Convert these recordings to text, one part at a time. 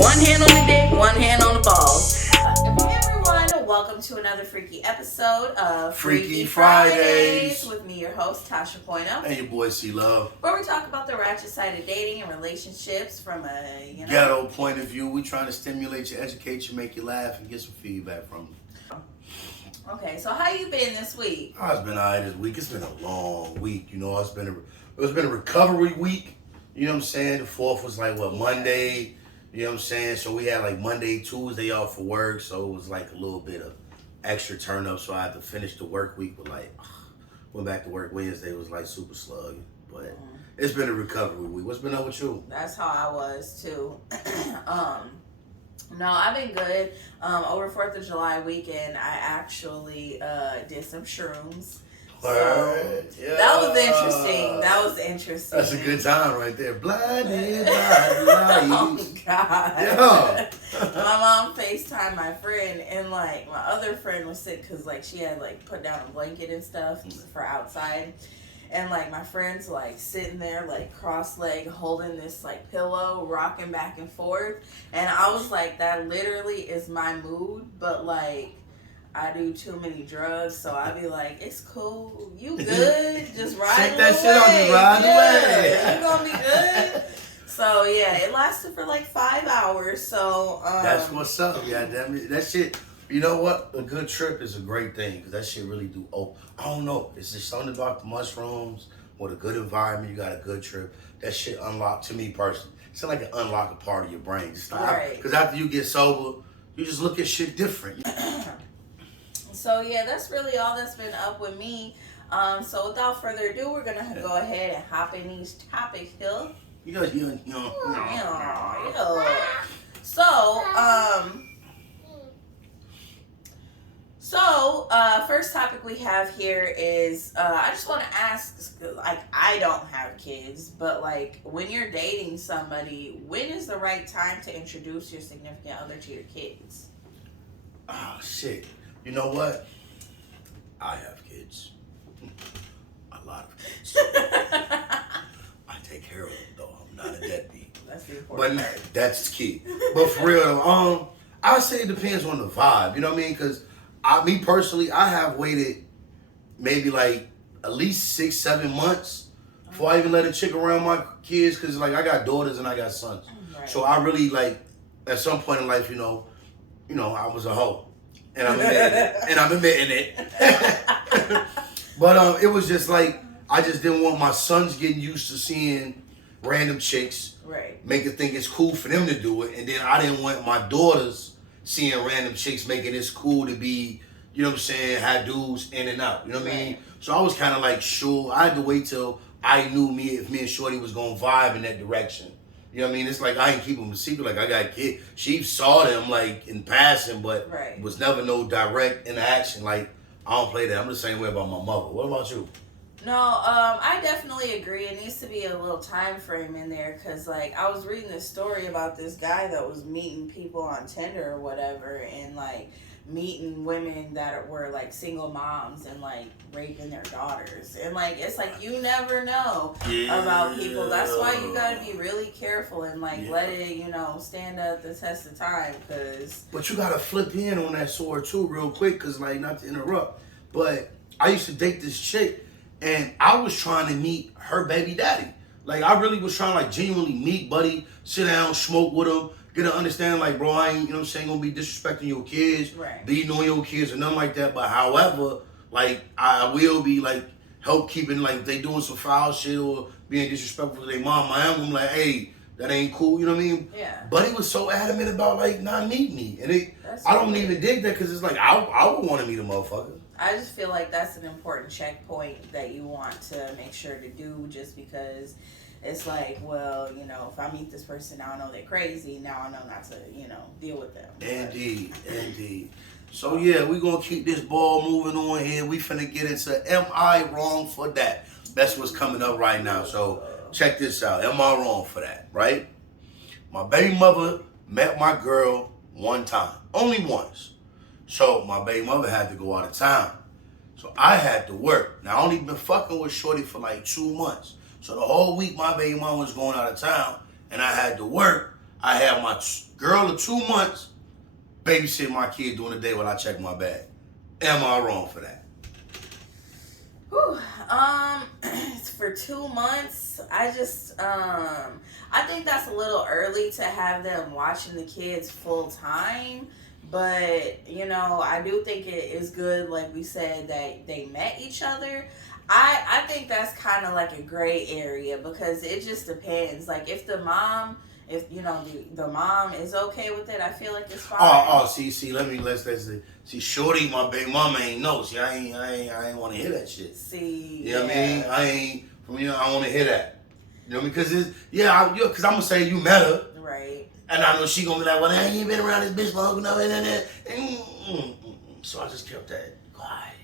One hand on the dick, one hand on the balls. Hey everyone, welcome to another freaky episode of Freaky Fridays with me, your host Tasha Poino, and your boy C Love. Where we talk about the ratchet side of dating and relationships from a ghetto point of view. We trying to stimulate you, educate you, make you laugh, and get some feedback from you. Okay, so how you been this week? Oh, it's been alright this week. It's been a long week. You know, it's been a recovery week. You know what I'm saying? The 4th was like Monday. You know what I'm saying? So we had like Monday, Tuesday off for work. So it was like a little bit of extra turn up. So I had to finish the work week with went back to work Wednesday. It was like super slug. But it's been a recovery week. What's been up with you? That's how I was too. No, I've been good. Over 4th of July weekend, I actually did some shrooms. So yeah. That was interesting. That's a good time right there. Blinded by light. Oh, God. Yeah. My mom FaceTimed my friend, and, my other friend was sick because, she had, put down a blanket and stuff for outside. And, my friend's, sitting there, cross-legged, holding this, pillow, rocking back and forth. And I was like, that literally is my mood, but, I do too many drugs, so I be like, it's cool, you good, just ride Take away. that shit on you, ride away. You gonna be good. So yeah, it lasted for 5 hours. So that's what's up, that shit. You know what? A good trip is a great thing because that shit really do. Oh, I don't know. It's just something about the mushrooms with a good environment. You got a good trip. That shit unlocked to me personally. It's like it unlock a part of your brain. Just because after you get sober, you just look at shit different. So yeah, that's really all that's been up with me. So without further ado, we're gonna go ahead and hop in these topics here. So, first topic we have here is I just want to ask, I don't have kids, but when you're dating somebody, when is the right time to introduce your significant other to your kids? Oh shit. You know what? I have kids. A lot of kids. I take care of them, though. I'm not a deadbeat. That's the important part. But that's key. But for real, I say it depends on the vibe. You know what I mean? Because me personally, I have waited maybe at least 6-7 months before I even let a chick around my kids. Because I got daughters and I got sons. Right. So I really at some point in life, I was a hoe. And I'm admitting it. But it was just I just didn't want my sons getting used to seeing random chicks. Right. Make it think it's cool for them to do it. And then I didn't want my daughters seeing random chicks making it cool to be, you know what I'm saying, have dudes in and out. You know what I mean? So I was kind of sure. I had to wait till I knew if me and Shorty was going to vibe in that direction. You know what I mean? It's I ain't keep them a secret. I got kids. She saw them in passing, but was never no direct interaction. I don't play that. I'm the same way about my mother. What about you? No, I definitely agree. It needs to be a little time frame in there because, I was reading this story about this guy that was meeting people on Tinder or whatever, and meeting women that were single moms and raping their daughters, and it's you never know about people. That's why you gotta be really careful and let it stand up the test of time. But you gotta flip in on that sword too, real quick, because not to interrupt, but I used to date this chick. And I was trying to meet her baby daddy. I really was trying to genuinely meet buddy, sit down, smoke with him, get an understanding bro, I ain't, gonna be disrespecting your kids, beating on your kids or nothing like that. But however, I will be help keeping they doing some foul shit or being disrespectful to their mom. I am hey, that ain't cool, you know what I mean? Yeah. But he was so adamant about not meeting me. And I don't even dig that because it's I would want to meet a motherfucker. I just feel that's an important checkpoint that you want to make sure to do, just because it's if I meet this person, now I know they're crazy. Now I know not to, deal with them. Indeed. So yeah, we're going to keep this ball moving on here. We finna get into Am I Wrong for That? That's what's coming up right now. So check this out. Am I wrong for that, right? My baby mother met my girl one time. Only once. So my baby mother had to go out of town. So I had to work. Now I only been fucking with Shorty for 2 months. So the whole week my baby mom was going out of town and I had to work. I have my girl of 2 months babysit my kid during the day while I check my bag. Am I wrong for that? Whew. For 2 months, I think that's a little early to have them watching the kids full time. But, I do think it is good, like we said, that they met each other. I think that's kind of like a gray area because it just depends. Like, if the mom, the mom is okay with it, I feel like it's fine. See, let's see, Shorty, my baby mama ain't know. See, I ain't want to hear that shit. See, you know what I mean? I want to hear that. You know, because because I'm gonna say you met her, right? And I know she gonna be like, well, I ain't been around this bitch long enough, so I just kept that quiet.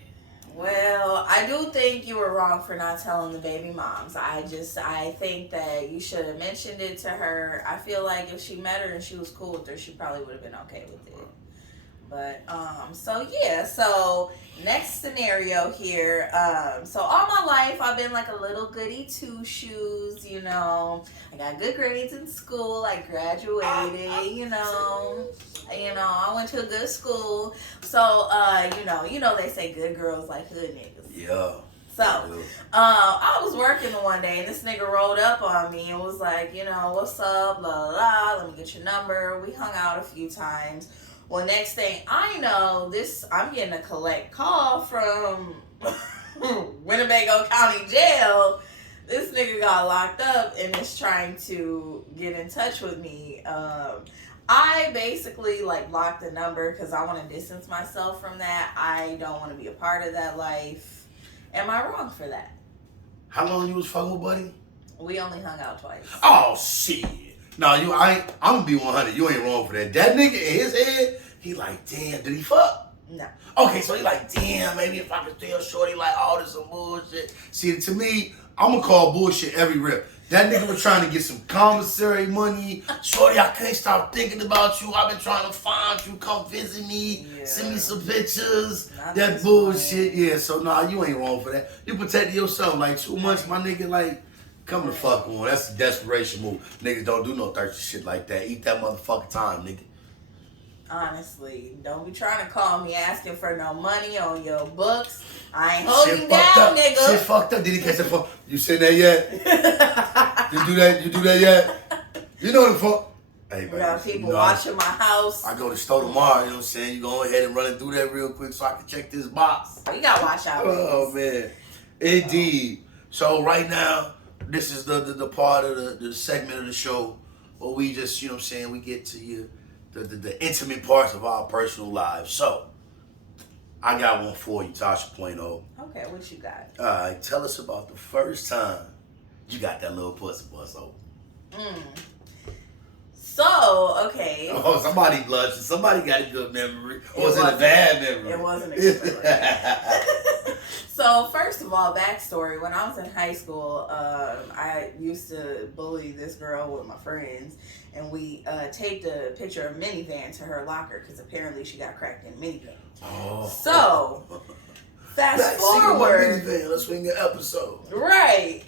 Well, I do think you were wrong for not telling the baby moms. I think that you should have mentioned it to her. I feel like if she met her and she was cool with her, she probably would have been okay with it. But, so next scenario here. So all my life I've been like a little goody two shoes, I got good grades in school. I graduated, I went to a good school. So, they say good girls like hood niggas. Yeah. So, I was working one day and this nigga rolled up on me and was like, what's up, blah, blah, blah, let me get your number. We hung out a few times. Well, next thing I know, I'm getting a collect call from Winnebago County Jail. This nigga got locked up and is trying to get in touch with me. I basically blocked the number because I want to distance myself from that. I don't want to be a part of that life. Am I wrong for that? How long you was fucking with Buddy? We only hung out twice. Oh shit. No, I'm gonna be 100. You ain't wrong for that. That nigga in his head, he like, damn, did he fuck? No. Okay, so he like, damn, maybe if I could tell Shorty all this some bullshit. See, to me, I'm gonna call bullshit every rip. That nigga was trying to get some commissary money. Shorty, I can't stop thinking about you. I've been trying to find you. Come visit me. Yeah. Send me some pictures. Not that bullshit. Point. Yeah, so you ain't wrong for that. You protected yourself. 2 months, my nigga, come the fuck on. That's a desperation move. Niggas don't do no thirsty shit like that. Eat that motherfucking time, nigga. Honestly, don't be trying to call me asking for no money on your books. I ain't holding down, nigga. Shit fucked up. Did he catch the phone? You seen that yet? You do that yet? You know the fuck. Hey, we got people watching my house. I go to the store tomorrow, you know what I'm saying? You go ahead and run it through that real quick so I can check this box. You gotta watch out. Oh, man. Indeed. So right now, this is the part of the segment of the show where we just, we get to you the intimate parts of our personal lives. So, I got one for you, Tasha Point-0. Okay, what you got? All right, tell us about the first time you got that little pussy bust open. So, okay. Oh, somebody blushed. Somebody got a good memory. Or was it a bad memory? It wasn't a good memory. So, first of all, backstory. When I was in high school, I used to bully this girl with my friends. And we taped a picture of a minivan to her locker because apparently she got cracked in a minivan. Oh. So, fast forward. Minivan. Let's swing the episode. Right.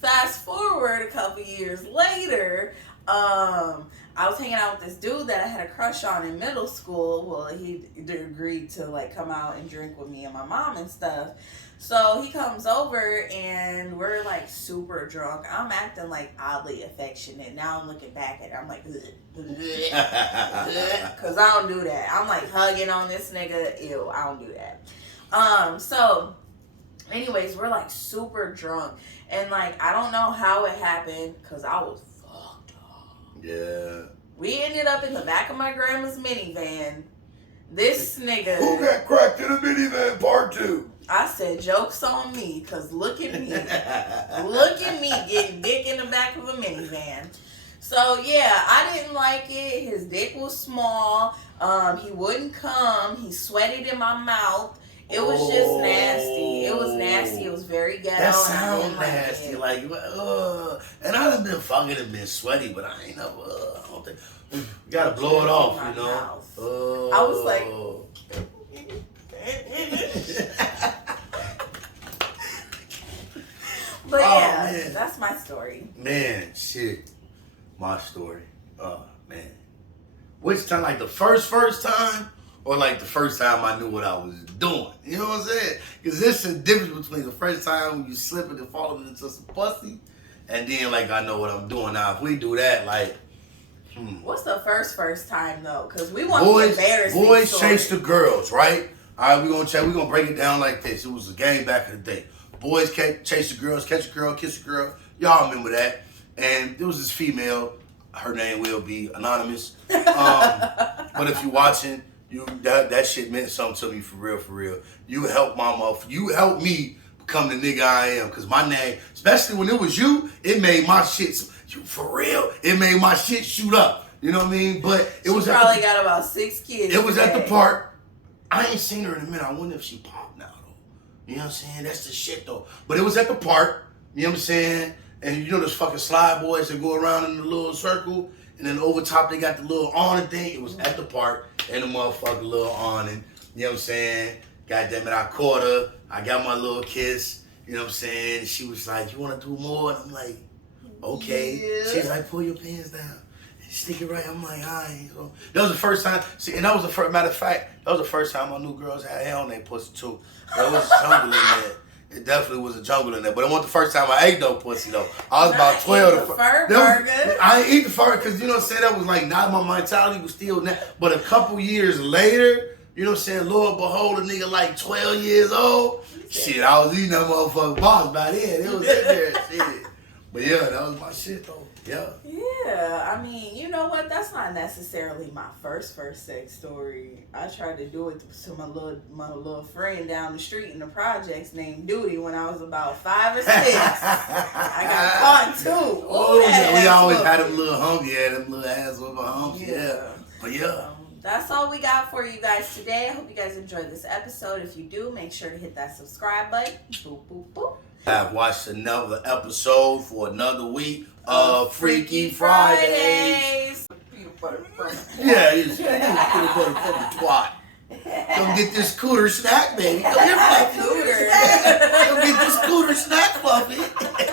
Fast forward a couple years later, I was hanging out with this dude that I had a crush on in middle school. Well, he agreed to come out and drink with me and my mom and stuff. So he comes over and we're super drunk. I'm acting oddly affectionate. Now I'm looking back at it. I'm like, because I don't do that. I'm hugging on this nigga. Ew, I don't do that. So anyways, we're super drunk. And I don't know how it happened because I was fucked up. Yeah. We ended up in the back of my grandma's minivan. This nigga. Who got cracked in a minivan part 2? I said, joke's on me, because look at me. Look at me getting dick in the back of a minivan. So, yeah, I didn't like it. His dick was small. He wouldn't come. He sweated in my mouth. It was just nasty. It was nasty. It was very ghetto. That sounds nasty. And I done been fucking and been sweaty, but I ain't never, I don't think, you gotta blow it off, I was like, but yeah, man. That's my story. Man, shit. My story. man. Which time, like the first time, or like the first time I knew what I was doing? You know what I'm saying? Because there's a difference between the first time when you slipping and falling into some pussy, and then like I know what I'm doing now. If we do that, like, What's the first time though? Because we want the embarrassing boys story. chase the girls, right? All right, we're gonna break it down like this. It was a game back in the day. Boys chase the girls, catch a girl, kiss a girl. Y'all remember that? And there was this female. Her name will be anonymous. But if you're watching, that shit meant something to me for real. You helped you helped me become the nigga I am. Cause my name, especially when it was you, it made my shit, for real, it made my shit shoot up. You know what I mean? But it was probably got about 6 kids. It was at the park. I ain't seen her in a minute. I wonder if she popped now though. You know what I'm saying? That's the shit though. But it was at the park. You know what I'm saying? And you know those fucking slide boys that go around in the little circle, and then over top they got the little awning thing. It was at the park, and the motherfucking little awning. You know what I'm saying? God damn it, I caught her. I got my little kiss. You know what I'm saying? And she was like, "You want to do more?" And I'm like, "Okay." Yeah. She's like, "Pull your pants down. Stick it right." I'm like, "All right." So that was the first time. See, and that was the first. Matter of fact, that was the first time I knew girls had hair on their pussy too. That was jungle in there. It definitely was a jungle in there. But it wasn't the first time I ate no pussy though. I was about 12. I ain't eat the fur because you know what I'm saying. That was like not my mentality was still that. But a couple years later, you know what I'm saying. Lord behold, a nigga like 12 years old. Shit, I was eating that motherfucking box by then. It was in there, shit. But yeah, that was my shit though. Yeah. Yeah, I mean, you know what? That's not necessarily my first sex story. I tried to do it to my little friend down the street in the projects named Duty when I was about 5 or 6. I got caught too. Oh yeah, we always had them little humps. Yeah, them little ass whooping humps. Yeah. But yeah. That's all we got for you guys today. I hope you guys enjoyed this episode. If you do, make sure to hit that subscribe button. Boop, boop, boop. I've watched another episode for another week of Freaky Fridays. Yeah, it's peanut butter fucking twat. Come get this cooter snack, baby. Come here, Fluffy. Come get this cooter snack, Fluffy.